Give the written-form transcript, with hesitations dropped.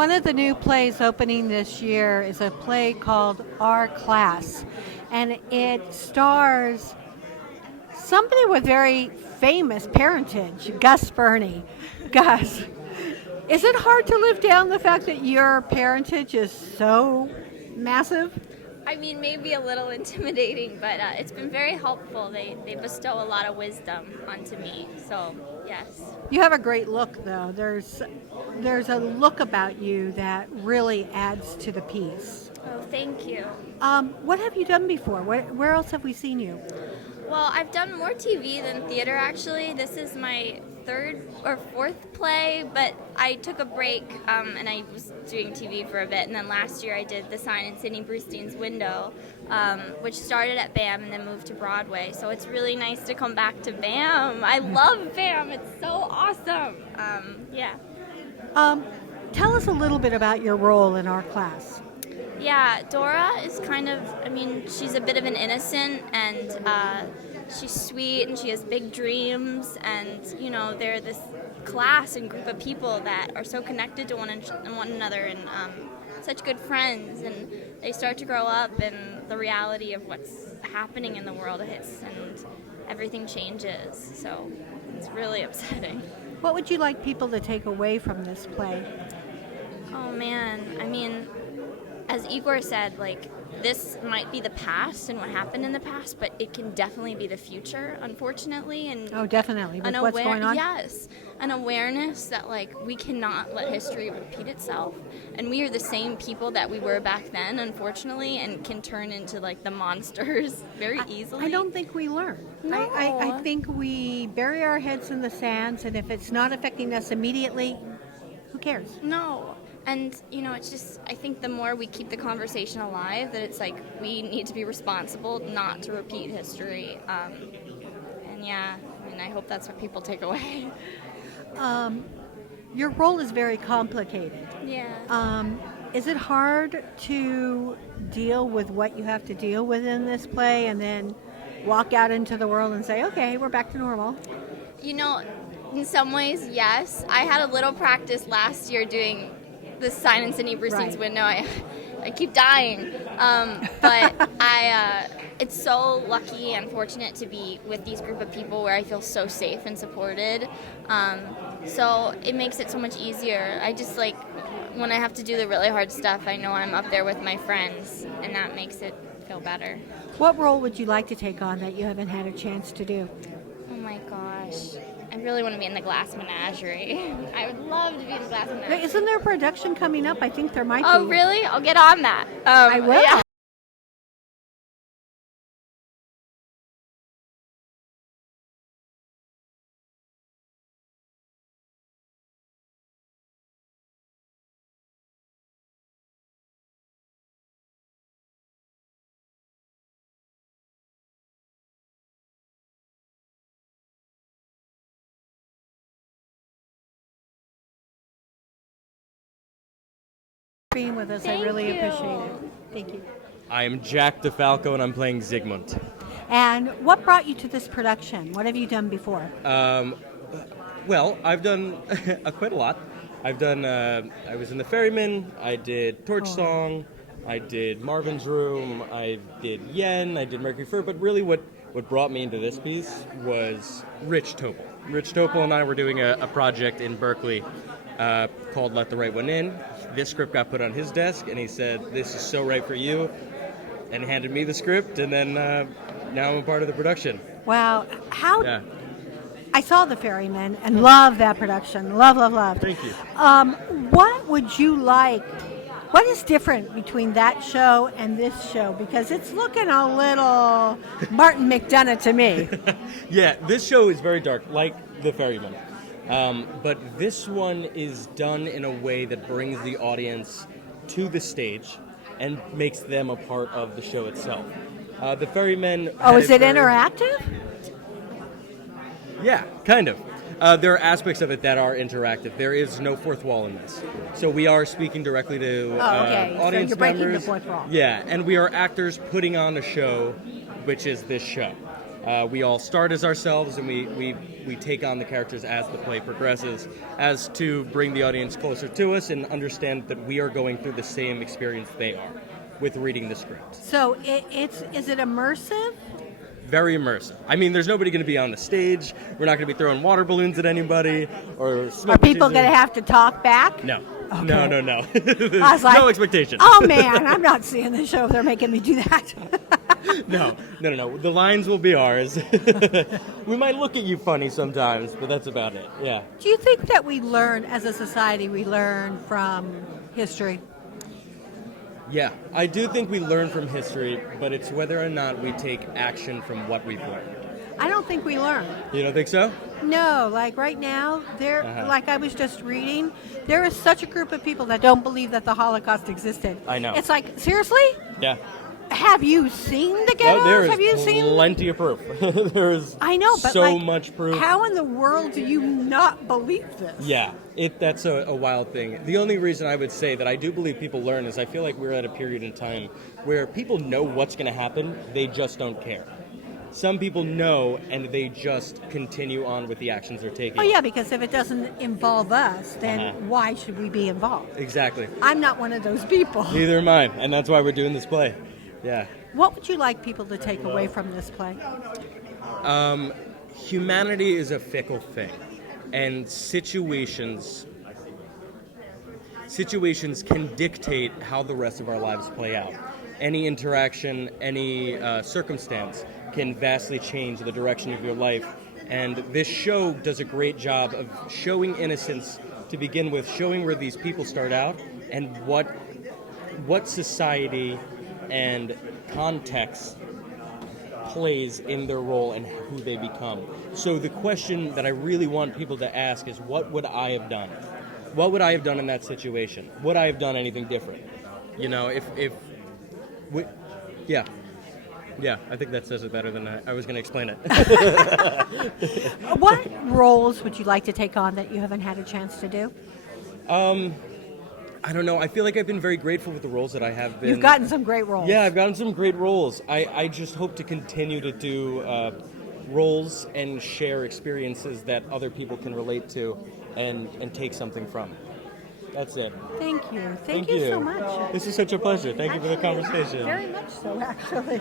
One of the new plays opening this year is a play called Our Class, and it stars somebody with very famous parentage, Gus Burney. Gus, is it hard to live down the fact that your parentage is so massive? I mean, maybe a little intimidating, but it's been very helpful. They bestow a lot of wisdom onto me. So, yes. You have a great look, though. There's a look about you that really adds to the piece. Oh, thank you. What have you done before? Where else have we seen you? Well, I've done more TV than theater, actually. This is my third or fourth play, but I took a break and I was doing TV for a bit. And then last year I did The Sign in Sidney Brustein's Window, which started at BAM and then moved to Broadway. So it's really nice to come back to BAM. I love BAM. It's so awesome. Yeah. Tell us a little bit about your role in Our Class. Yeah, Dora is she's a bit of an innocent, and she's sweet, and she has big dreams, and, they're this class and group of people that are so connected to one another, and such good friends, and they start to grow up, and the reality of what's happening in the world hits, and everything changes, so it's really upsetting. What would you like people to take away from this play? Oh, man, as Igor said, this might be the past and what happened in the past, but it can definitely be the future, unfortunately. And oh, definitely. With what's going on? Yes. An awareness that, we cannot let history repeat itself. And we are the same people that we were back then, unfortunately, and can turn into, the monsters very easily. I don't think we learn. No. I think we bury our heads in the sands, and if it's not affecting us immediately, who cares? No. And, it's just, I think the more we keep the conversation alive, that it's we need to be responsible not to repeat history. And yeah, I hope that's what people take away. Your role is very complicated. Yeah. Is it hard to deal with what you have to deal with in this play and then walk out into the world and say, okay, we're back to normal? In some ways, yes. I had a little practice last year doing The Sign in Sidney Brustein's Window. I keep dying. But it's so lucky and fortunate to be with these group of people where I feel so safe and supported. So it makes it so much easier. I just when I have to do the really hard stuff, I know I'm up there with my friends, and that makes it feel better. What role would you like to take on that you haven't had a chance to do? Oh my gosh. I really want to be in the Glass Menagerie. I would love to be in the Glass Menagerie. Isn't there a production coming up? I think there might be. Oh, really? I'll get on that. I will. Yeah. Being with us, I really appreciate it. Thank you. I am Jack DeFalco, and I'm playing Zygmunt. And what brought you to this production? What have you done before? Well, I've done quite a lot. I've done. I was in The Ferryman. I did Torch Song. I did Marvin's Room. I did Yen. I did Mercury Fur. But really, what brought me into this piece was Rich Topol. Rich Topol and I were doing a project in Berkeley called Let the Right One In. This script got put on his desk, and he said, "This is so right for you," and handed me the script, and then now I'm a part of the production. Wow. How? Yeah. I saw The Ferryman and love that production. Love, love, love. Thank you. What would you like? What is different between that show and this show? Because it's looking a little Martin McDonagh to me. Yeah, this show is very dark, like The Ferryman. But this one is done in a way that brings the audience to the stage and makes them a part of the show itself. The Ferryman... Oh, is it interactive? Yeah, kind of. There are aspects of it that are interactive. There is no fourth wall in this. So we are speaking directly to audience so you're breaking members. the fourth wall. Yeah, and we are actors putting on a show, which is this show. We all start as ourselves, and we we take on the characters as the play progresses, as to bring the audience closer to us and understand that we are going through the same experience they are with reading the script. So is it immersive? Very immersive. I mean, there's nobody going to be on the stage. We're not going to be throwing water balloons at anybody or smoke. Are people going to have to talk back? No. Okay. No. I was like, no expectation. Oh man, I'm not seeing the show if they're making me do that. No. The lines will be ours. We might look at you funny sometimes, but that's about it. Yeah. Do you think that we learn, as a society, we learn from history? Yeah, I do think we learn from history, but it's whether or not we take action from what we've learned. I don't think we learn. You don't think so? No, like right now, like I was just reading, there is such a group of people that don't believe that the Holocaust existed. I know. It's like, seriously? Yeah. Have you seen the ghettos? There is Have you seen? plenty of proof. There is I know, but so like, much proof. How in the world do you not believe this? Yeah, that's a wild thing. The only reason I would say that I do believe people learn is I feel like we're at a period in time where people know what's going to happen, they just don't care. Some people know and they just continue on with the actions they're taking. Oh yeah, because if it doesn't involve us, then why should we be involved? Exactly. I'm not one of those people. Neither am I, and that's why we're doing this play. Yeah. What would you like people to take away from this play? Humanity is a fickle thing, and situations can dictate how the rest of our lives play out. Any interaction, any circumstance can vastly change the direction of your life, and this show does a great job of showing innocence to begin with, showing where these people start out and what society and context plays in their role and who they become. So the question that I really want people to ask is, what would I have done? What would I have done in that situation? Would I have done anything different? You know, yeah, I think that says it better than I was going to explain it. What roles would you like to take on that you haven't had a chance to do? I don't know. I feel like I've been very grateful with the roles that I have been. You've gotten some great roles. Yeah, I've gotten some great roles. I just hope to continue to do roles and share experiences that other people can relate to and take something from. That's it. Thank you. Thank you so much. This is such a pleasure. Thank you for the conversation. Very much so, actually.